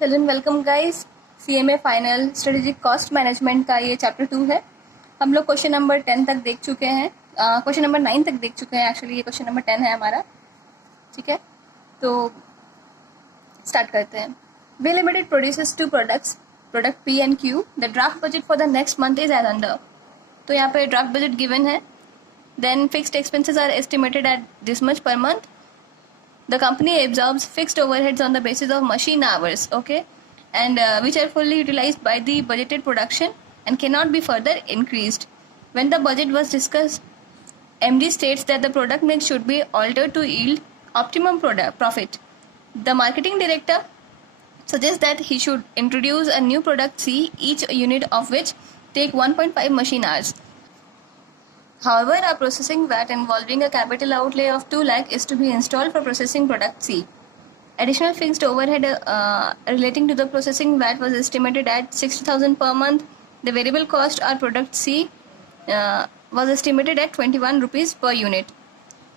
Hello and welcome guys. CMA final strategic cost management का ये chapter 2 है। हम लोग क्वेश्चन नंबर 10 तक देख चुके हैं, क्वेश्चन नंबर 9 तक देख चुके हैं। एक्चुअली ये क्वेश्चन नंबर 10 है हमारा। ठीक है, तो स्टार्ट करते हैं। We limited produces two product P and Q. The draft budget for the next month is as under. तो यहाँ पे ड्राफ्ट बजट गिवन है। Then fixed expenses are estimated at this much per month. The company absorbs fixed overheads on the basis of machine hours, okay, and which are fully utilized by the budgeted production and cannot be further increased. When the budget was discussed, MD states that the product mix should be altered to yield optimum profit. The marketing director suggests that he should introduce a new product C, each unit of which take 1.5 machine hours. However, a processing VAT involving a capital outlay of 2 lakh is to be installed for processing product C. Additional fixed overhead relating to the processing VAT was estimated at 60,000 per month. The variable cost or product C was estimated at 21 rupees per unit.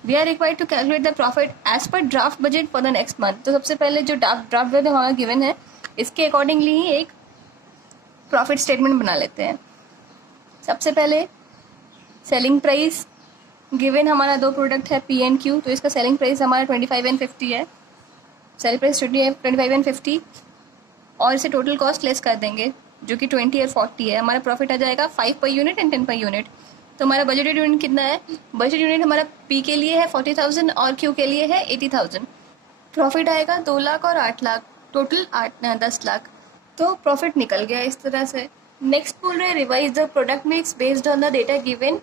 We are required to calculate the profit as per draft budget for the next month. तो सबसे पहले जो draft budget हमारा given है, इसके accordingly ही एक profit statement बना लेते हैं। सबसे पहले सेलिंग प्राइस गिवन हमारा दो प्रोडक्ट है पी एंड क्यू, तो इसका सेलिंग प्राइस हमारा 25 एंड 50 है। सेलिंग प्राइस 25 एंड 50 और इसे टोटल कॉस्ट लेस कर देंगे जो कि 20 और 40 है। हमारा प्रॉफिट आ जाएगा 5 per unit and 10 per unit. तो हमारा बजटेड यूनिट कितना है? बजट यूनिट हमारा पी के लिए है 40,000 और क्यू के लिए है 80,000। प्रॉफिट आएगा 2 लाख और 8 लाख, टोटल 10 लाख। तो प्रॉफिट निकल गया इस तरह से। नेक्स्ट बोल रहे हैं revise the product mix based on the data given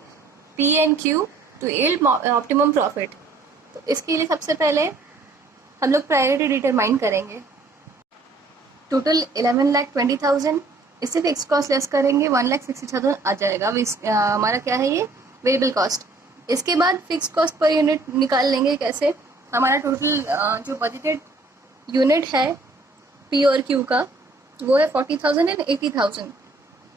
P and Q to yield optimum profit. तो इसके लिए सबसे पहले हम लोग प्रायोरिटी डिटरमाइन करेंगे। टोटल 11,20,000, इससे फिक्स कॉस्ट लेस करेंगे 1,60,000 आ जाएगा। हमारा क्या है ये वेरिएबल कॉस्ट। इसके बाद फिक्स कॉस्ट पर यूनिट निकाल लेंगे। कैसे? हमारा टोटल जो बजटेड यूनिट है पी और क्यू का वो है 40,000 एंड 80,000।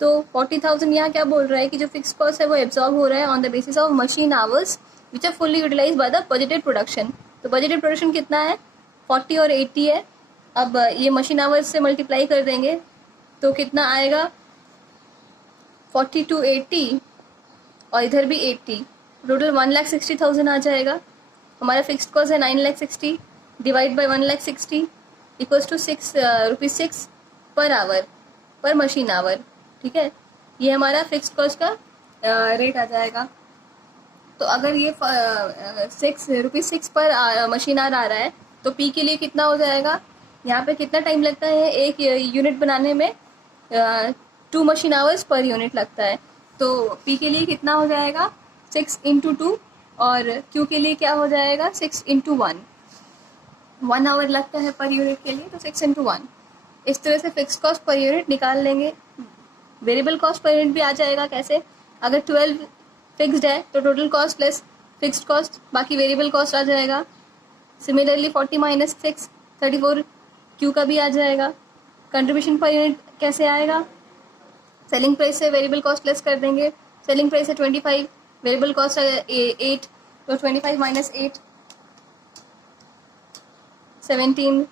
तो 40,000 यहाँ क्या बोल रहा है कि जो फिक्स कॉस्ट है वो एब्जॉर्ब हो रहा है on the basis of machine hours which are fully utilize by the budgeted production. तो बजटेड प्रोडक्शन कितना है? 40 और 80 है। अब ये मशीन आवर्स से मल्टीप्लाई कर देंगे तो कितना आएगा? 40 to 80 और इधर भी 80, टोटल 1,60,000 आ जाएगा। हमारा फिक्स्ड कॉस्ट है 9,60,000 divide by 1,60,000 equals to ₹6 per hour, पर मशीन आवर। ठीक है, ये हमारा फिक्स कॉस्ट का रेट आ जाएगा। तो अगर ये ₹6 पर मशीन आवर आ रहा है तो पी के लिए कितना हो जाएगा? यहाँ पे कितना टाइम लगता है एक यूनिट बनाने में? 2 मशीन आवर्स पर यूनिट लगता है। तो पी के लिए कितना हो जाएगा? 6 × 2 और क्यू के लिए क्या हो जाएगा? 6 × 1। 1 आवर लगता है पर यूनिट के लिए, तो 6 × 1। इस तरह से फिक्स कॉस्ट पर यूनिट निकाल लेंगे। वेरिएबल कॉस्ट पर यूनिट भी आ जाएगा। कैसे? अगर 12 फिक्स्ड है तो total cost less fixed cost, बाकी वेरिएबल कॉस्ट आ जाएगा। सिमिलरली 40 - 6 34 क्यू का भी आ जाएगा। कंट्रीब्यूशन पर यूनिट कैसे आएगा? सेलिंग प्राइस से वेरिएबल कॉस्ट लेस कर देंगे। सेलिंग प्राइस है 25, वेरिएबल कॉस्ट है 8, तो 25 - 8 17।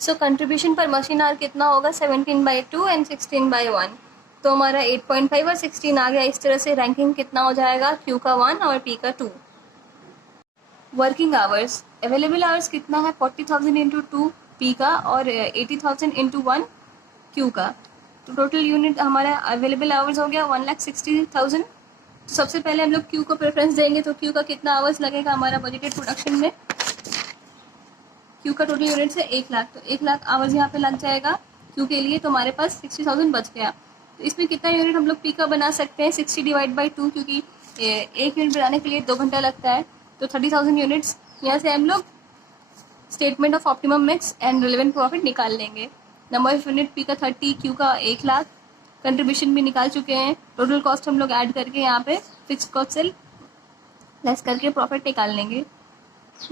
सो कंट्रीब्यूशन पर मशीन आवर कितना होगा? 17/2 एंड 16/1। तो हमारा 8.5 और 16 आ गया। इस तरह से रैंकिंग कितना हो जाएगा? क्यू का 1 और पी का 2। वर्किंग आवर्स, अवेलेबल आवर्स कितना है? 40,000 × 2 पी का और 80,000 × 1 क्यू का। तो टोटल यूनिट हमारा अवेलेबल आवर्स हो गया 1,60,000। तो सबसे पहले हम लोग क्यू को प्रेफरेंस देंगे। तो क्यू का कितना आवर्स लगेगा हमारा बजटेड प्रोडक्शन में? क्यू का टोटल यूनिट है 1 लाख, तो 1 लाख आवर्स यहाँ पे लग जाएगा क्यू के लिए। तो हमारे पास 60,000 बच गया। तो इसमें कितना यूनिट हम लोग पी का बना सकते हैं? 60 / 2, क्योंकि एक यूनिट बनाने के लिए 2 घंटा लगता है। तो 30,000 यूनिट्स यहाँ से हम लोग statement of optimum mix and relevant profit निकाल लेंगे। नंबर ऑफ यूनिट पी का 30, क्यू का 1 लाख, कंट्रीब्यूशन भी निकाल चुके हैं। टोटल कॉस्ट हम लोग ऐड करके यहाँ पे फिक्स कॉस्ट से लेस करके प्रॉफिट निकाल लेंगे।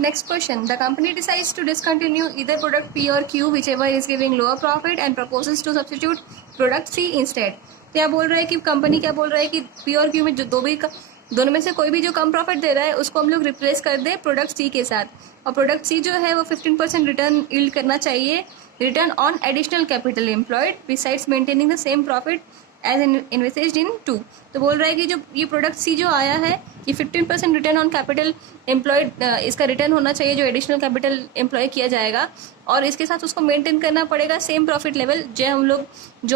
Next question. The company decides to discontinue either product P or Q, whichever is giving lower profit, and proposes to substitute product C instead. क्या बोल रहा है कि कंपनी क्या बोल रहा है कि P और Q में जो दोनों में से कोई भी जो कम प्रॉफिट दे रहा है उसको हम लोग रिप्लेस कर दें प्रोडक्ट सी के साथ। और प्रोडक्ट सी जो है वो 15% रिटर्न यील्ड करना चाहिए return on additional capital employed besides maintaining the same profit as invested in two. तो बोल रहा है कि जो ये प्रोडक्ट सी जो आया है ये 15% रिटर्न ऑन कैपिटल एम्प्लॉयड इसका रिटर्न होना चाहिए जो एडिशनल कैपिटल एम्प्लॉय किया जाएगा, और इसके साथ उसको मेंटेन करना पड़ेगा सेम प्रॉफिट लेवल जो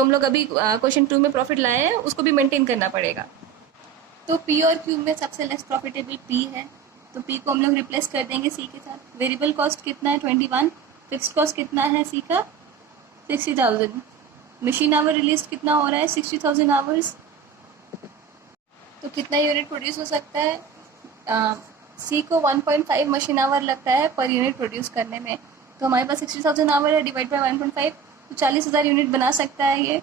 हम लोग अभी क्वेश्चन 2 में प्रॉफिट लाए हैं उसको भी मेंटेन करना पड़ेगा। तो पी और क्यू में सबसे लेस प्रॉफिटेबल पी है, तो पी को हम लोग रिप्लेस कर देंगे सी के साथ। वेरिएबल कॉस्ट कितना है 21, फिक्स्ड कॉस्ट कितना है सी का 60,000, मशीन आवर रिलीज कितना हो रहा है 60,000 आवर्स। तो कितना यूनिट प्रोड्यूस हो सकता है, सी को 1.5 मशीन आवर लगता है पर यूनिट प्रोड्यूस करने में, तो हमारे पास 60,000 आवर है डिवाइड बाय 1.5 तो 40,000 यूनिट बना सकता है ये।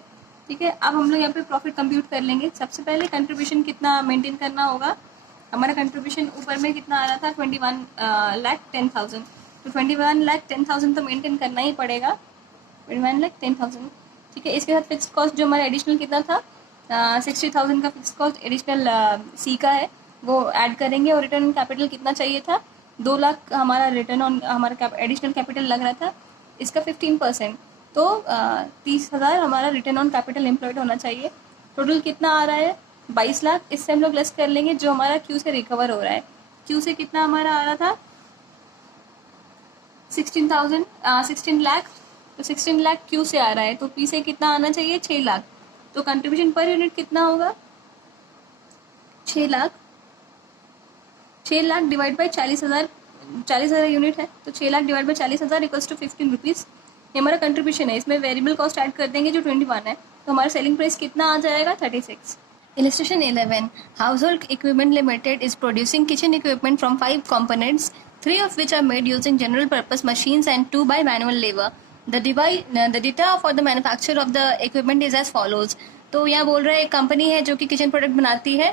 ठीक है, अब हम लोग यहाँ पे प्रॉफिट कंप्यूट कर लेंगे। सबसे पहले कंट्रीब्यूशन कितना मेंटेन करना होगा, हमारा कंट्रीब्यूशन ऊपर में कितना आ रहा था 21,10,000, तो 21,10,000 तो मेंटेन करना ही पड़ेगा, 21,10,000। ठीक है, इसके साथ फिक्स कॉस्ट जो हमारा एडिशनल कितना था 60,000 का फिक्स कॉस्ट एडिशनल सी का है वो ऐड करेंगे, और रिटर्न ऑन कैपिटल कितना चाहिए था 2 लाख हमारा रिटर्न ऑन हमारा एडिशनल कैपिटल लग रहा था, इसका 15% तो 30,000 हमारा रिटर्न ऑन कैपिटल एम्प्लॉयड होना चाहिए। टोटल कितना आ रहा है 22 लाख, इससे हम लोग लेस कर लेंगे जो हमारा क्यू से रिकवर हो रहा है। क्यू से कितना हमारा आ रहा था 16 लाख, तो 16 लाख क्यू से आ रहा है, तो पी से कितना आना चाहिए 6 लाख, तो कंट्रीब्यूशन पर यूनिट कितना होगा 6 lakh. 6 lakh divide by 40,000 unit है, तो 6 lakh divide by 40,000 equals to 15 rupees, ये हमारा कंट्रीब्यूशन है। इसमें वेरिएबल कॉस्ट ऐड कर देंगे जो 21 है, तो हमारा सेलिंग प्राइस कितना आ जाएगा 36। Illustration 11. Household Equipment Limited is producing kitchen equipment from 5 components, 3 of which are made using general purpose machines and 2 by manual labor. The data for the manufacture of the equipment is as follows. तो यहाँ बोल रहा है एक company है जो कि kitchen product बनाती है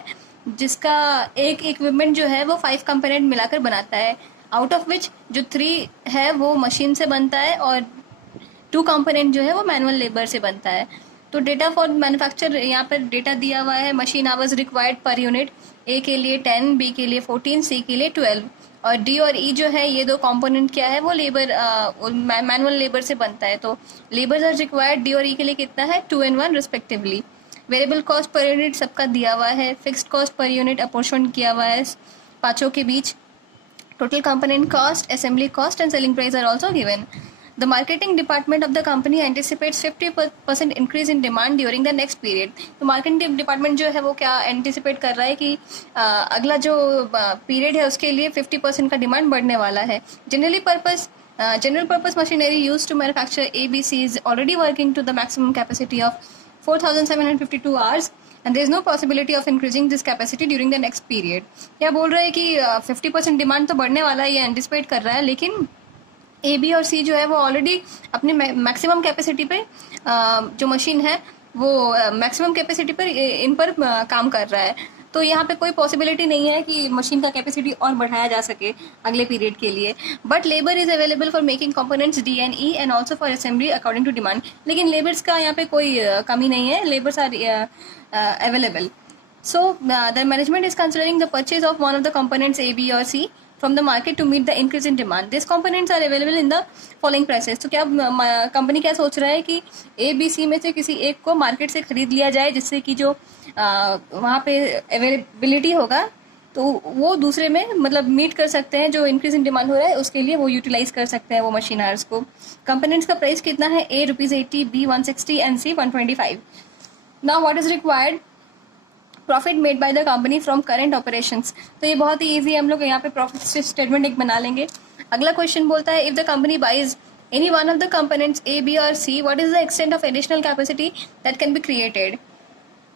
जिसका एक इक्विपमेंट जो है वो 5 कंपोनेंट मिलाकर बनाता है, आउट ऑफ विच जो 3 है वो मशीन से बनता है और 2 कंपोनेंट जो है वो मैनुअल लेबर से बनता है। तो डेटा फॉर मैन्युफैक्चर यहाँ पर डेटा दिया हुआ है, machine hours required per unit, A के लिए 10, बी के लिए 14, सी के लिए 12, और डी और ई जो है ये 2 कंपोनेंट क्या है वो लेबर मैनुअल लेबर से बनता है, तो लेबर आर रिक्वायर्ड डी और ई के लिए कितना है 2 and 1 respectively. Variable cost per unit सबका दिया हुआ है, fixed cost per unit apportion किया हुआ है 5 के बीच, total component cost, assembly cost and selling price are also given. The marketing department of the company anticipates 50% increase in demand during the next period. तो marketing department जो है वो क्या anticipate कर रहा है कि अगला जो period है उसके लिए 50% का demand बढ़ने वाला है। General purpose machinery used to manufacture ABC is already working to the maximum capacity of 4,752 hours and there is no possibility of increasing this capacity during the next period. क्या बोल रहा है कि 50% demand तो बढ़ने वाला है, ये anticipate कर रहा है, लेकिन ए बी और सी जो है वो ऑलरेडी अपने मैक्सिमम कैपेसिटी पे जो मशीन है वो मैक्सिमम कैपेसिटी पर इन पर काम कर रहा है, तो यहाँ पे कोई पॉसिबिलिटी नहीं है कि मशीन का कैपेसिटी और बढ़ाया जा सके अगले पीरियड के लिए। But labour is available for making components D and E and also for assembly according to demand, लेकिन लेबर्स का यहाँ पे कोई कमी नहीं है, labours are available. So the management is considering the purchase of one of the components A B और C from the market to meet the increase in demand. These components are available in the following prices. तो क्या company क्या सोच रहा है कि A B C में से किसी एक को मार्केट से खरीद लिया जाए जिससे कि जो वहाँ पे अवेलेबिलिटी होगा तो वो दूसरे में मतलब मीट कर सकते हैं, जो इंक्रीज इन डिमांड हो रहा है उसके लिए वो यूटिलाइज कर सकते हैं वो मशीन आवर्स को। कंपोनेंट्स का प्राइस कितना है, A ₹80, B 160 and C 125। Now what is required, profit made by the company from current operations. तो ये बहुत ही ईजी है, हम लोग यहाँ पे प्रॉफिट स्टेटमेंट एक बना लेंगे। अगला क्वेश्चन बोलता है if the company buys any one of the components A B और C what is the extent of additional capacity that can be created.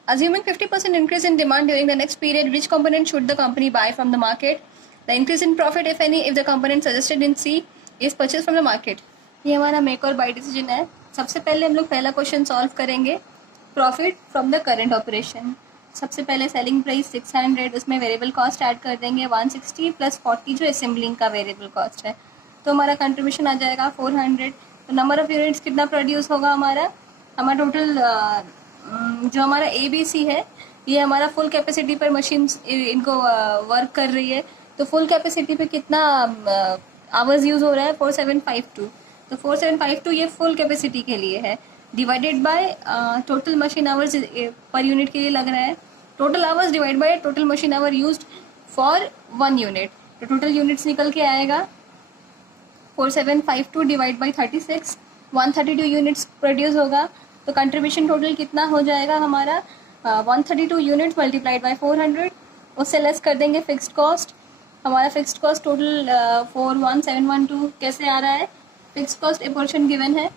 Assuming 50% increase in demand during the next period, which component should the company buy from the market? The increase in profit, if any, if the component suggested in C is purchased from the market. ये हमारा make और bye decision है। सबसे पहले हम लोग पहला question solve करेंगे, profit from the current operation. सबसे पहले सेलिंग प्राइस 600, उसमें वेरिएबल कॉस्ट ऐड कर देंगे 160 प्लस 40 जो असेंबलिंग का वेरिएबल कॉस्ट है, तो हमारा कंट्रीब्यूशन आ जाएगा 400। तो नंबर ऑफ यूनिट्स कितना प्रोड्यूस होगा हमारा टोटल जो हमारा ए बी सी है ये हमारा फुल कैपेसिटी पर मशीन इनको वर्क कर रही है, तो फुल कैपेसिटी पे कितना आवर्स यूज़ हो रहा है 4752। तो 4752 ये फुल कैपेसिटी के लिए है, divided by total machine hours per unit के लिए लग रहा है। Total hours divide by total machine our used for 1 unit, तो टोटल यूनिट्स निकल के आएगा 4752 डिवाइड बाई 36, 132 यूनिट्स प्रोड्यूस होगा। तो कंट्रीब्यूशन टोटल कितना हो जाएगा हमारा 132 यूनिट्स मल्टीप्लाइड बाई 400, उससे लेस कर देंगे फिक्स्ड कॉस्ट। हमारा फिक्स्ड कॉस्ट टोटल 41712 कैसे आ रहा है, फिक्स्ड कॉस्ट ए पोर्शन गिवन है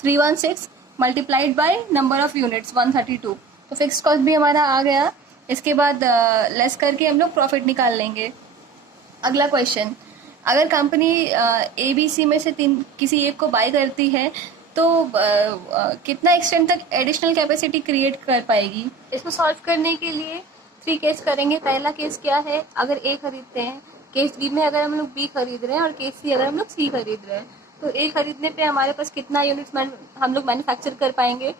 316 multiplied by number of units 132, तो फिक्स्ड कॉस्ट भी हमारा आ गया। इसके बाद लेस करके हम लोग प्रॉफिट निकाल लेंगे। अगला क्वेश्चन, अगर कंपनी ए बी सी में से किसी एक को बाय करती है तो कितना एक्सटेंट तक एडिशनल कैपेसिटी क्रिएट कर पाएगी। इसको सॉल्व करने के लिए 3 केस करेंगे। पहला केस क्या है, अगर ए खरीदते हैं, केस बी में अगर हम लोग बी खरीद रहे हैं और केस सी अगर हम लोग सी खरीद रहे हैं, तो ए खरीदने पे हमारे पास कितना यूनिट्स हम लोग मैन्युफैक्चर कर पाएंगे,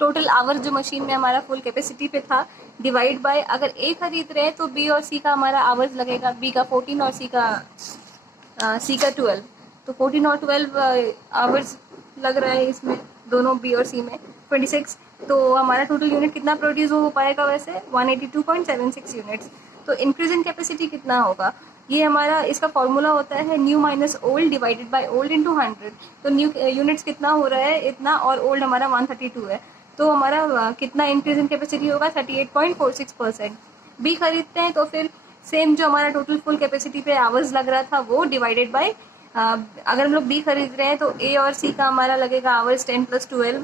टोटल आवर जो मशीन में हमारा फुल कैपेसिटी पे था, डिवाइड बाय अगर ए खरीद रहे हैं तो बी और सी का हमारा आवर्स लगेगा, बी का 14 और सी का 12, तो 14 और 12 आवर्स लग रहा है इसमें, दोनों बी और सी में 26, तो हमारा टोटल यूनिट कितना प्रोड्यूस हो पाएगा वैसे 182.76 यूनिट्स। तो इंक्रीज इन कैपेसिटी कितना होगा, ये हमारा इसका फॉर्मूला होता है new minus old divided by old into 100। तो न्यू यूनिट्स कितना हो रहा है इतना, और ओल्ड हमारा 132 है, तो हमारा कितना इंक्रीज इन कैपेसिटी होगा 38.46%। बी खरीदते हैं तो फिर सेम जो हमारा टोटल फुल कैपेसिटी पे आवर्स लग रहा था वो डिवाइडेड बाय अगर हम लोग बी खरीद रहे हैं तो ए और सी का हमारा लगेगा आवर्स 10 + 12,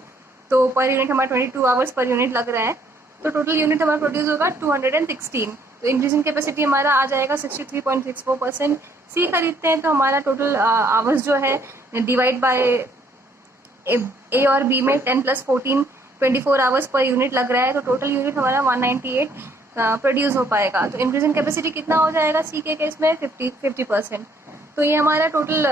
तो पर यूनिट हमारा 22 आवर्स पर यूनिट लग रहा है, तो टोटल यूनिट हमारा प्रोड्यूस होगा 216। तो इंक्रीज इन कैपेसिटी हमारा आ जाएगा 63.64%। सी खरीदते हैं तो हमारा टोटल आवर्स जो है डिवाइड बाय ए और बी में 10 + 14 24 आवर्स पर यूनिट लग रहा है, तो टोटल यूनिट हमारा 198 प्रोड्यूस हो पाएगा। तो इंक्रीज इन कैपेसिटी कितना हो जाएगा सी के केस में 50%। तो ये हमारा टोटल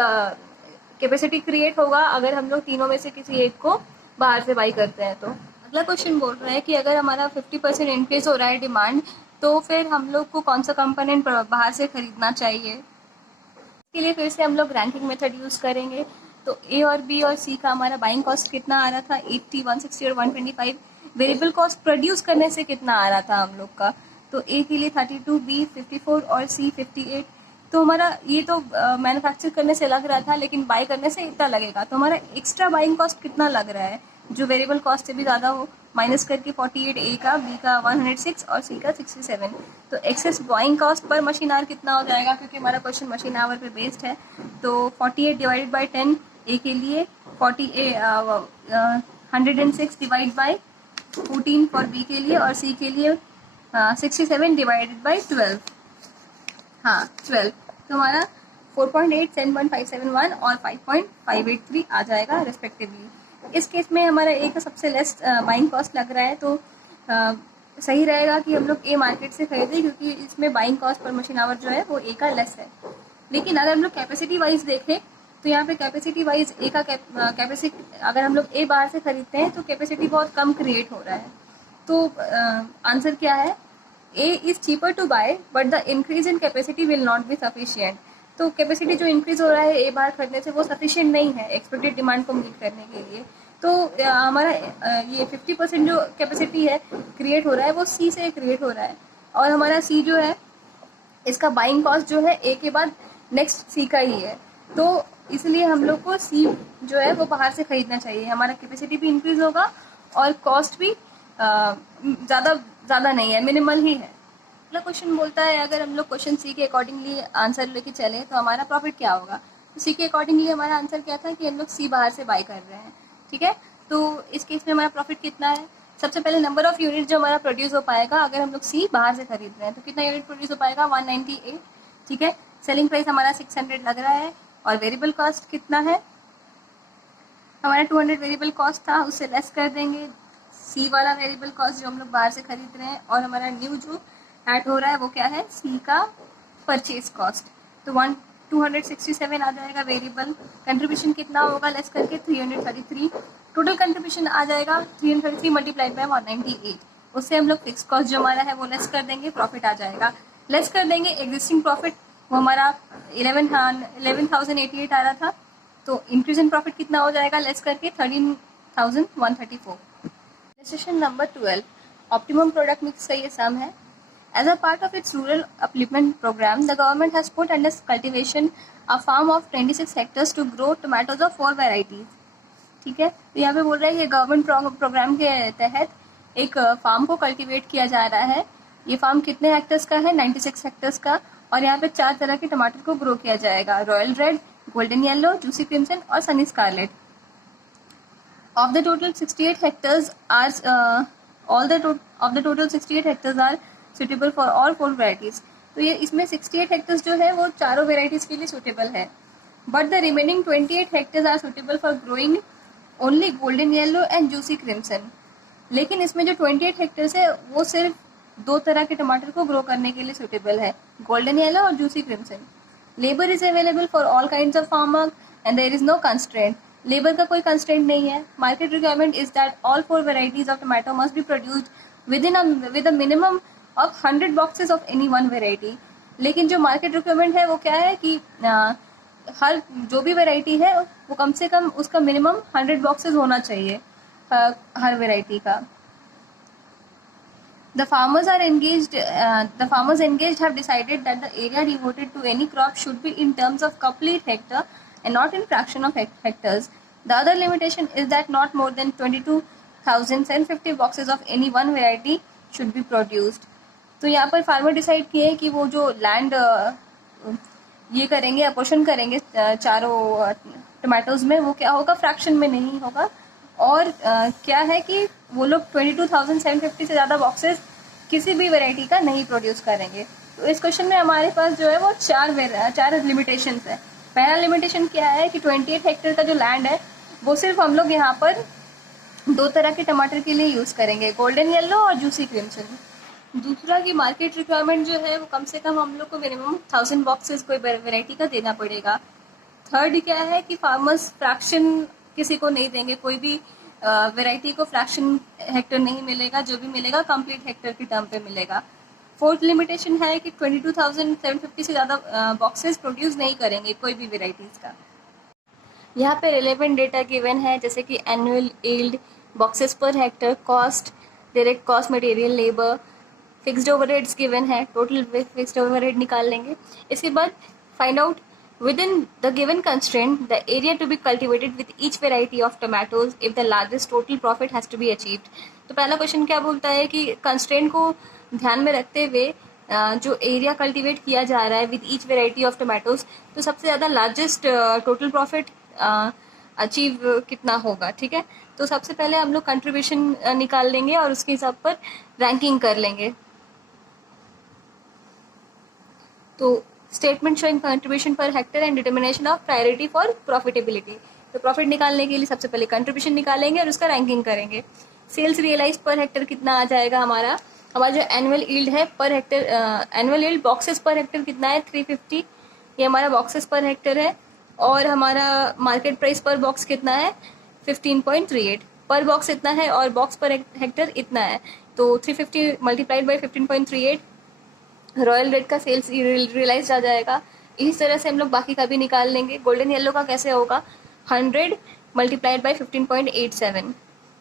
कैपेसिटी क्रिएट होगा अगर हम लोग तीनों में से किसी एक को बाहर से बाई करते हैं। तो अगला क्वेश्चन बोल रहा है कि अगर हमारा 50% इंक्रीज हो रहा है डिमांड, तो फिर हम लोग को कौन सा कंपोनेंट बाहर से खरीदना चाहिए। इसके लिए फिर से हम लोग रैंकिंग मेथड यूज़ करेंगे। तो ए और बी और सी का हमारा बाइंग कॉस्ट कितना आ रहा था 80, 160 और 125। वेरिएबल कॉस्ट प्रोड्यूस करने से कितना आ रहा था हम लोग का, तो ए के लिए 32, बी 54 और सी 58। तो हमारा ये तो मैन्युफैक्चर करने से लग रहा था, लेकिन बाय करने से इतना लगेगा, तो हमारा एक्स्ट्रा बाइंग कॉस्ट कितना लग रहा है जो वेरिएबल कॉस्ट से भी ज़्यादा हो, माइनस करके 48 ए का, बी का 106 और सी का 67। तो एक्सेस बाइंग कॉस्ट पर मशीन आवर कितना हो जाएगा, क्योंकि हमारा क्वेश्चन मशीन आवर पे बेस्ड है। तो 48 डिवाइडेड बाई 10 ए के लिए, 106 डिवाइड बाई 14 फॉर बी के लिए, और सी के लिए 67 डिवाइडेड बाई 12, हाँ 12। तो हमारा 4.8, 7.571 और 5.583 आ जाएगा रिस्पेक्टिवली। इस केस में हमारा ए का सबसे लेस बाइंग कॉस्ट लग रहा है, तो सही रहेगा कि हम लोग ए मार्केट से खरीदें, क्योंकि इसमें बाइंग कॉस्ट पर मशीन आवर जो है वो ए का लेस है। लेकिन अगर हम लोग कैपेसिटी वाइज देखें तो यहाँ पे कैपेसिटी वाइज ए का कैपेसिटी, अगर हम लोग ए बाहर से खरीदते हैं तो कैपेसिटी बहुत कम क्रिएट हो रहा है। तो आंसर क्या है, A is cheaper to buy but the increase in capacity will not be sufficient. तो कैपेसिटी जो इंक्रीज हो रहा है ए बाहर खरीदने से वो सफिशिएंट नहीं है एक्सपेक्टेड डिमांड को मीट करने के लिए। तो हमारा ये 50% जो कैपेसिटी है क्रिएट हो रहा है वो सी से क्रिएट हो रहा है, और हमारा सी जो है इसका बाइंग कॉस्ट जो है ए के बाद नेक्स्ट सी का ही है। तो इसलिए हम लोग को सी जो है वो बाहर से खरीदना चाहिए, हमारा कैपेसिटी भी इंक्रीज होगा और कॉस्ट भी ज़्यादा नहीं है, मिनिमल ही है। अगला क्वेश्चन बोलता है अगर हम लोग क्वेश्चन सी के अकॉर्डिंगली आंसर लेके चले तो हमारा प्रॉफिट क्या होगा। तो सी के अकॉर्डिंगली हमारा आंसर क्या था कि हम लोग सी बाहर से बाय कर रहे हैं, ठीक है। तो इस केस में हमारा प्रॉफिट कितना है, सबसे पहले नंबर ऑफ यूनिट जो हमारा प्रोड्यूस हो पाएगा अगर हम लोग सी बाहर से खरीद रहे हैं, तो कितना यूनिट प्रोड्यूस हो पाएगा 198, ठीक है। सेलिंग प्राइस हमारा 600 लग रहा है, और वेरिएबल कॉस्ट कितना है हमारा 200 वेरिएबल कॉस्ट था, उससे लेस कर देंगे सी वाला वेरिएबल कॉस्ट जो हम लोग बाहर से खरीद रहे हैं, और हमारा न्यू जो ऐड हो रहा है वो क्या है सी का परचेज कॉस्ट। तो 267 आ जाएगा वेरिएबल। कंट्रीब्यूशन कितना होगा लेस करके 333, टोटल कंट्रीब्यूशन आ जाएगा 333 मल्टीप्लाइड बाय 198। उससे हम लोग फिक्स कॉस्ट जो हमारा है वो लेस कर देंगे, प्रॉफिट आ जाएगा। लेस कर देंगे एग्जिस्टिंग प्रॉफिट, वो हमारा 11,088 आ रहा था, तो इंक्रीज इन प्रॉफिट कितना हो जाएगा लेस करके 13,134। Illustration number 12, optimum product mix का ये सम है। As a part of its rural upliftment program, the government has put under cultivation a farm of 26 hectares to grow tomatoes of 4 varieties. ठीक है, तो यहाँ पे बोल रहा है कि गवर्नमेंट प्रोग्राम के तहत एक फार्म को कल्टीवेट किया जा रहा है। ये फार्म कितने हेक्टर्स का है? 96 हेक्टर्स का। और यहाँ पे 4 तरह के टमाटर को ग्रो किया जाएगा, royal red, golden yellow, juicy crimson और sunny scarlet. Of the total 68 hectares are of the total 68 hectares are suitable for all 4 varieties. तो ये इसमें 68 हेक्टर्स जो है वो चारों वेराइटीज के लिए सुटेबल है। But the remaining 28 hectares are suitable for growing only golden yellow and juicy crimson. लेकिन इसमें जो 28 हेक्टर्स है वो सिर्फ 2 तरह के टमाटर को ग्रो करने के लिए सुटेबल है, गोल्डन येलो और juicy crimson. Labour is available for all kinds of farmer and there is no constraint. Labour का कोई कंस्ट्रेंट नहीं है। Market requirement is that all 4 varieties of tomato must be produced with a minimum of 100 boxes of any one variety. लेकिन जो market requirement है वो क्या है कि हर जो भी वेराइटी है वो कम से कम उसका मिनिमम 100 बॉक्सेस होना चाहिए हर वेराइटी का। The farmers engaged have decided that the area devoted to any crop should be in terms of complete hectare and not in fraction of hectares. The other limitation is that not more than 22,750 boxes of any one variety should be produced. तो यहाँ पर farmer decide किए कि वो जो land ये करेंगे, apportion करेंगे चारों टमाटोज में, वो क्या होगा, फ्रैक्शन में नहीं होगा। और क्या है कि वो लोग 22,750 से ज़्यादा बॉक्सेस किसी भी वैरायटी का नहीं प्रोड्यूस करेंगे। तो इस क्वेश्चन में हमारे पास जो है वो चार लिमिटेशंस है। पहला लिमिटेशन क्या है कि 28 हेक्टेयर का जो लैंड है वो सिर्फ हम लोग यहाँ पर 2 तरह के टमाटर के लिए यूज़ करेंगे, गोल्डन येलो और जूसी क्रिम्सन। दूसरा कि मार्केट रिक्वायरमेंट जो है वो कम से कम हम लोग को मिनिमम 1000 बॉक्सेस कोई वैरायटी का देना पड़ेगा। थर्ड क्या है कि फार्मर्स फ्रैक्शन किसी को नहीं देंगे, कोई भी वैरायटी को फ्रैक्शन हेक्टर नहीं मिलेगा, जो भी मिलेगा कंप्लीट हेक्टर के टर्म पे मिलेगा। फोर्थ लिमिटेशन है कि 22,750 से ज़्यादा बॉक्सेस प्रोड्यूस नहीं करेंगे कोई भी वेराइटीज़ का। यहाँ पे रिलेवेंट डेटा गिवन है जैसे कि annual yield, boxes per hectare, cost, direct cost, material, labour, fixed overheads given है, टोटल फिक्स्ड ओवरहेड निकाल लेंगे। इसके बाद find out within the given constraint the area to be cultivated with each variety of tomatoes if the largest total profit has to be achieved। तो पहला question क्या बोलता है कि कंस्ट्रेंट को ध्यान में रखते हुए जो एरिया कल्टीवेट किया जा रहा है with each variety of tomatoes, तो सबसे ज़्यादा लार्जेस्ट टोटल प्रॉफिट अचीव कितना होगा। ठीक है, तो सबसे पहले हम लोग कंट्रीब्यूशन निकाल लेंगे और उसके हिसाब पर रैंकिंग कर लेंगे। तो statement showing contribution per hectare and determination of priority for profitability. तो प्रॉफिट निकालने के लिए सबसे पहले कंट्रीब्यूशन निकालेंगे और उसका रैंकिंग करेंगे। सेल्स रियलाइज पर हेक्टर कितना आ जाएगा, हमारा जो एनुअल यील्ड है per hectare, annual yield boxes per hectare कितना है 350, ये हमारा बॉक्सेस पर हेक्टर है। और हमारा मार्केट प्राइस पर बॉक्स कितना है 15.38, पर बॉक्स इतना है और बॉक्स पर हेक्टर इतना है। तो 350 मल्टीप्लाइड बाई 15.38 रॉयल रेड का सेल्स रियलाइज आ जाएगा। इसी तरह से हम लोग बाकी का भी निकाल लेंगे। गोल्डन येलो का कैसे होगा, 100 मल्टीप्लाइड बाई 15.87,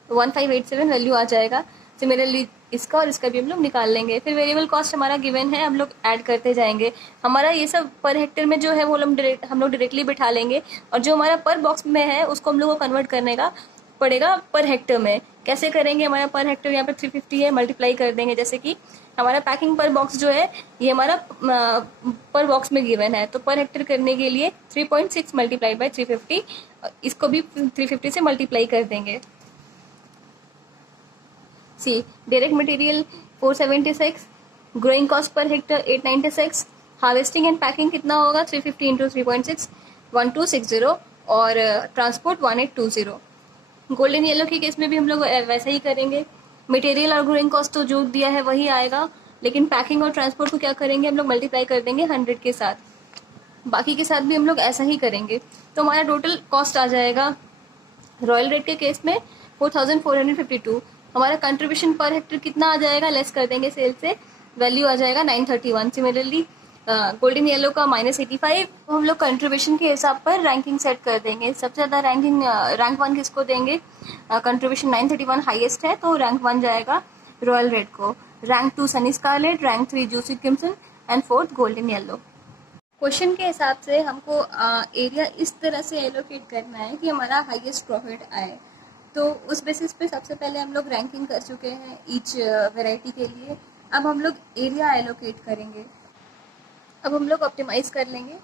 1587 वैल्यू आ जाएगा। सिमिलरली इसका और इसका भी हम लोग निकाल लेंगे। फिर वेरिएबल कॉस्ट हमारा गिवन है, हम लोग ऐड करते जाएंगे। हमारा ये सब पर हेक्टर में जो है वो हम लोग डायरेक्टली बिठा लेंगे और जो हमारा पर बॉक्स में है उसको हम लोग को कन्वर्ट करने का पड़ेगा पर हेक्टर में। कैसे करेंगे, हमारा पर हेक्टर यहाँ पे 350 है, मल्टीप्लाई कर देंगे। जैसे कि हमारा पैकिंग पर बॉक्स जो है ये हमारा पर बॉक्स में गिवन है, तो पर हेक्टर करने के लिए 3.6 मल्टीप्लाई बाई 350, इसको भी 350 से मल्टीप्लाई कर देंगे। C direct material 476, growing cost per hectare 896, harvesting and packing कितना होगा 350 इंटू 3.6 1260 और ट्रांसपोर्ट 1820। गोल्डन येलो के केस में भी हम लोग वैसा ही करेंगे। मटेरियल और ग्रोइंग कॉस्ट तो जो दिया है वही आएगा, लेकिन पैकिंग और ट्रांसपोर्ट को क्या करेंगे हम लोग मल्टीप्लाई कर देंगे 100 के साथ। बाकी के साथ भी हम लोग ऐसा ही करेंगे। तो हमारा टोटल कॉस्ट आ जाएगा रॉयल रेड के केस में 4452। हमारा कंट्रीब्यूशन पर हेक्टर कितना आ जाएगा, लेस कर देंगे सेल से, वैल्यू आ जाएगा 931। सिमिलरली गोल्डन येलो का -85। हम लोग कंट्रीब्यूशन के हिसाब पर रैंकिंग सेट कर देंगे। सबसे ज़्यादा रैंकिंग रैंक 1 किसको देंगे? कंट्रीब्यूशन 931 हाईएस्ट है, तो रैंक 1 जाएगा रॉयल रेड को। Rank 2 sunny scarlet, rank 3 juicy crimson and 4th golden yellow. Question के हिसाब से हमको एरिया इस तरह से एलोकेट करना है कि हमारा हाईएस्ट प्रॉफिट आए। तो उस बेसिस पे सबसे पहले हम लोग रैंकिंग कर चुके हैं ईच वैरायटी के लिए। अब हम लोग एरिया एलोकेट करेंगे। अब हम लोग ऑप्टिमाइज कर लेंगे।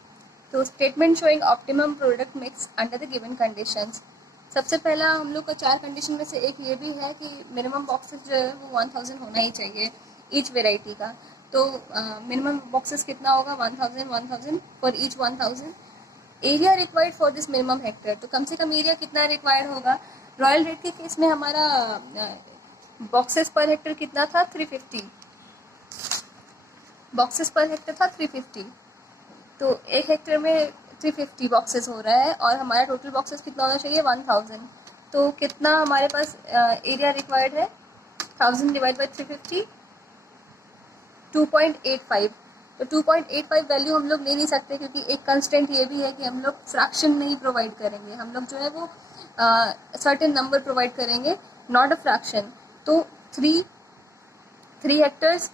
तो statement showing optimum product mix under the given conditions. सबसे पहला हम लोग का 4 कंडीशन में से एक ये भी है कि मिनिमम बॉक्सेस जो है वो 1000 होना ही चाहिए ईच वेराइटी का। तो मिनिमम बॉक्सेस कितना होगा? 1000 for each 1000। Area required for this minimum Hector, तो कम से कम एरिया कितना रिक्वायर्ड होगा? रॉयल रेड के केस में हमारा बॉक्सेस पर हेक्टर कितना था? 350 बॉक्सेस पर हेक्टर था 350। तो एक हेक्टर में 350 बॉक्सेस हो रहा है और हमारा टोटल बॉक्सेस कितना होना चाहिए? 1000। तो कितना हमारे पास एरिया रिक्वायर्ड है? 1000 डिवाइड बाई 350, 2.85। तो 2.85 वैल्यू हम लोग ले नहीं सकते क्योंकि एक कंस्टेंट ये भी है कि हम लोग फ्रैक्शन नहीं प्रोवाइड करेंगे। हम लोग जो है वो सर्टेन नंबर प्रोवाइड करेंगे, नॉट अ फ्रैक्शन। तो 3 हेक्टर्स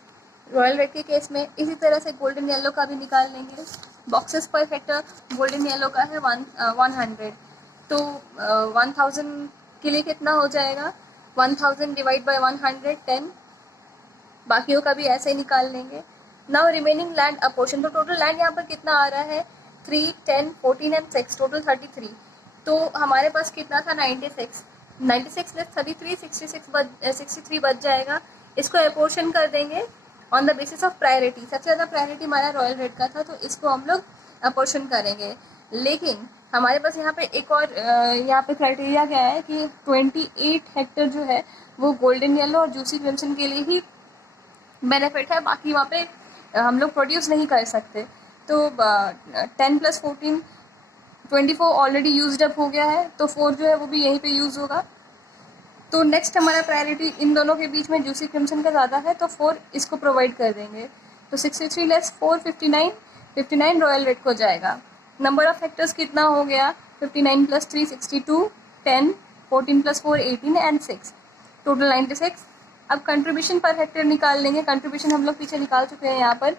रॉयल रेड के केस में। इसी तरह से गोल्डन येलो का भी निकाल लेंगे। Boxes per hectare golden yellow का है 100। तो 1000 के लिए कितना हो जाएगा? 1000 डिवाइड बाई 100, 10। बाकियों का भी ऐसे ही निकाल लेंगे। Now remaining land apportion. तो टोटल लैंड यहाँ पर कितना आ रहा है? 3, 10, 14 एंड 6, टोटल 33। तो हमारे पास कितना था? 96 प्लस 33, 63 बच जाएगा। इसको अपोर्शन कर देंगे on the basis of priority. सबसे ज़्यादा प्रायोरिटी हमारा रॉयल रेड का था, तो इसको हम लोग अपोर्शन करेंगे। लेकिन हमारे पास यहाँ पे एक और यहाँ पे क्राइटेरिया क्या है कि 28 हेक्टर जो है वो गोल्डन येलो और जूसी क्रिम्सन के लिए ही बेनिफिट है, बाकी वहाँ पे हम लोग प्रोड्यूस नहीं कर सकते। तो 10 प्लस 14, 24 ऑलरेडी यूज्ड अप हो गया है, तो 4 जो है वो भी यहीं पे यूज़ होगा। तो नेक्स्ट हमारा प्रायोरिटी इन दोनों के बीच में जूसी क्रिम्सन का ज़्यादा है, तो 4 इसको प्रोवाइड कर देंगे। तो 63 लेस 4, 59 रॉयल रेड को जाएगा। नंबर ऑफ हेक्टर्स कितना हो गया? 59 प्लस 3, 62, 10, 14 प्लस 4, 18 एंड 6, टोटल 96। अब कंट्रीब्यूशन पर हेक्टर निकाल लेंगे। कंट्रीब्यूशन हम लोग पीछे निकाल चुके हैं यहाँ पर।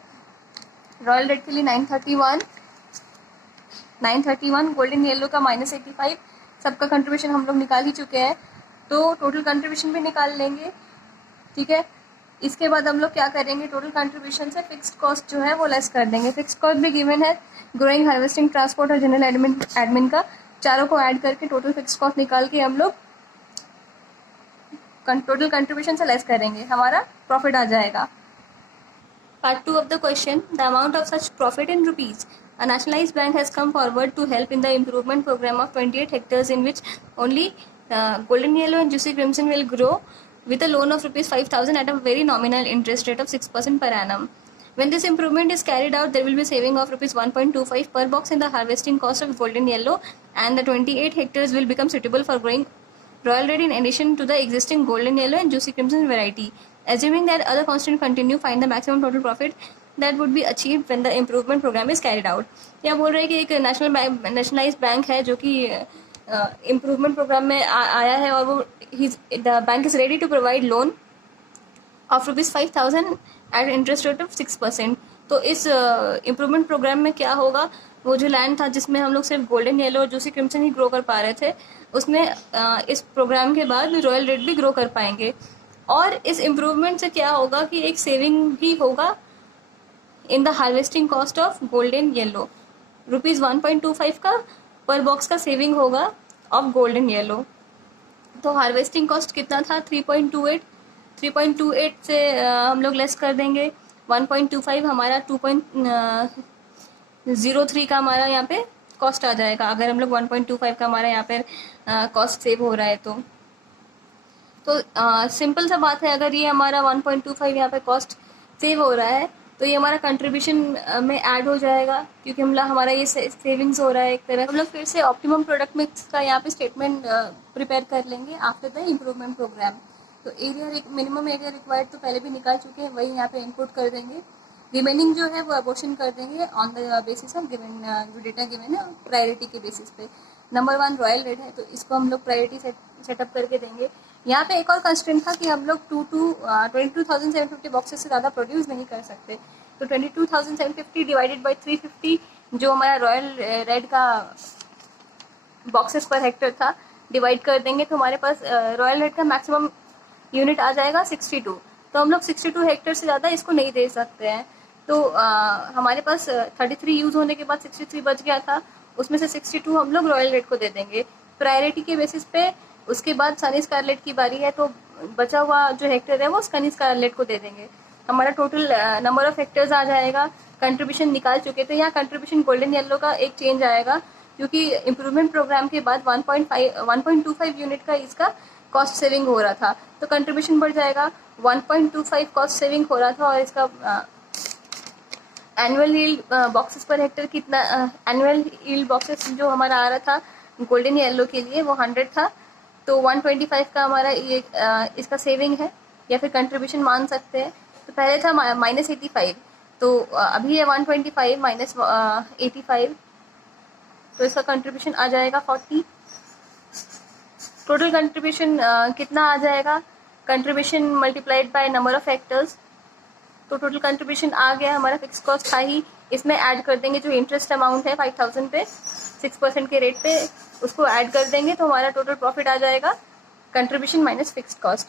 रॉयल रेड के लिए 931, गोल्डन येलो का -85, सबका कंट्रीब्यूशन हम लोग निकाल ही चुके हैं, तो टोटल कंट्रीब्यूशन भी निकाल लेंगे। ठीक है, इसके बाद हम लोग क्या करेंगे? टोटल कंट्रीब्यूशन से फिक्स्ड कॉस्ट जो है वो लेस कर देंगे। फिक्स्ड कॉस्ट भी गिवन है, ग्रोइंग, हार्वेस्टिंग, ट्रांसपोर्ट और जनरल एडमिन का, चारों को ऐड करके टोटल फिक्स्ड कॉस्ट निकाल के हम लोग टोटल कंट्रीब्यूशन से लेस करेंगे, हमारा प्रॉफिट आ जाएगा। Part 2 of the question, the amount of such profit in rupees. A nationalized bank has come forward to help in the improvement program of 28 hectares in which only golden yellow and juicy crimson will grow with a loan of rupees 5,000 at a very nominal interest rate of 6% per annum. When this improvement is carried out, there will be saving of rupees 1.25 per box in the harvesting cost of golden yellow, and the 28 hectares will become suitable for growing royal red in addition to the existing golden yellow and juicy crimson variety. Assuming that other constant continue, find the maximum total profit that would be achieved when the improvement program is carried out. यह बोल रहे हैं कि एक nationalise bank है जो कि improvement programme में आया है और वो the bank is ready to provide loan of rupees 5,000 at interest rate of 6%। तो इस इम्प्रूवमेंट प्रोग्राम में क्या होगा? वो जो लैंड था जिसमें हम लोग सिर्फ गोल्डन येलो और जूसी क्रिम्सन ही ग्रो कर पा रहे थे, उसमें इस प्रोग्राम के बाद रॉयल रेड भी ग्रो कर पाएंगे। और इस इम्प्रूवमेंट से क्या होगा कि एक सेविंग भी होगा in the harvesting cost of golden yellow. Rupees 1.25 का पर बॉक्स का सेविंग होगा ऑफ गोल्डन येलो। तो हार्वेस्टिंग कॉस्ट कितना था? 3.28 से हम लोग लेस कर देंगे 1.25, हमारा 2.03 का हमारा यहाँ पे कॉस्ट आ जाएगा। अगर हम लोग 1.25 का हमारा यहाँ पे कॉस्ट सेव हो रहा है तो सिंपल सा बात है, अगर ये हमारा 1.25 यहाँ पे कॉस्ट सेव हो रहा है तो ये हमारा कंट्रीब्यूशन में ऐड हो जाएगा, क्योंकि हमारा ये सेविंग्स हो रहा है एक तरह। हम लोग फिर से ऑप्टिमम प्रोडक्ट मिक्स का यहाँ पे स्टेटमेंट प्रिपेयर कर लेंगे आफ्टर द इम्प्रूवमेंट प्रोग्राम। तो एरिया मिनिमम एरिया रिक्वायर्ड तो पहले भी निकाल चुके हैं, वही यहाँ पे इनपुट कर देंगे। रिमेनिंग जो है वो अबॉर्शन कर देंगे on the basis of given, जो डेटा गिवन है प्रायोरिटी के बेसिस पे। नंबर 1 रॉयल रेड है तो इसको हम लोग प्रायोरिटी सेटअप करके देंगे। यहाँ पे एक और कंस्ट्रेंट था कि हम लोग 22,750 बॉक्सेस से ज़्यादा प्रोड्यूस नहीं कर सकते, तो 22,750 डिवाइडेड बाई 350 जो हमारा रॉयल रेड का बॉक्सेस पर हेक्टर था डिवाइड कर देंगे, तो हमारे पास रॉयल रेड का मैक्सिमम यूनिट आ जाएगा 62। तो हम लोग 62 हेक्टर से ज़्यादा इसको नहीं दे सकते हैं, तो हमारे पास 33 यूज़ होने के बाद 63 बच गया था, उसमें से 62 हम लोग रॉयल रेड को दे देंगे प्रायोरिटी के बेसिस पे। उसके बाद सनी स्कारलेट की बारी है, तो बचा हुआ जो हेक्टर है वो सनी स्कारलेट को दे देंगे। हमारा टोटल नंबर ऑफ हेक्टर्स आ जाएगा। कंट्रीब्यूशन निकाल चुके थे, यहाँ कंट्रीब्यूशन गोल्डन येलो का एक चेंज आएगा क्योंकि इम्प्रूवमेंट प्रोग्राम के बाद 1.25 यूनिट का इसका कॉस्ट सेविंग हो रहा था, तो कंट्रीब्यूशन बढ़ जाएगा। 1.25 कॉस्ट सेविंग हो रहा था और इसका annual yield boxes per hectare कितना, एनुअल यील्ड बॉक्सेस जो हमारा आ रहा था गोल्डन येलो के लिए वो 100 था, तो 125 का हमारा ये इसका सेविंग है या फिर कंट्रीब्यूशन मान सकते हैं। तो पहले था -85, तो अभी है 125 माइनस 85, तो इसका कंट्रीब्यूशन आ जाएगा 40। टोटल कंट्रीब्यूशन कितना आ जाएगा, contribution multiplied by number of hectares, तो टोटल कंट्रीब्यूशन आ गया। हमारा फिक्स कॉस्ट था ही, इसमें ऐड कर देंगे जो इंटरेस्ट अमाउंट है 5000 पे 6% के रेट पे, उसको ऐड कर देंगे तो हमारा टोटल प्रॉफिट आ जाएगा कंट्रीब्यूशन माइनस फिक्स्ड कॉस्ट।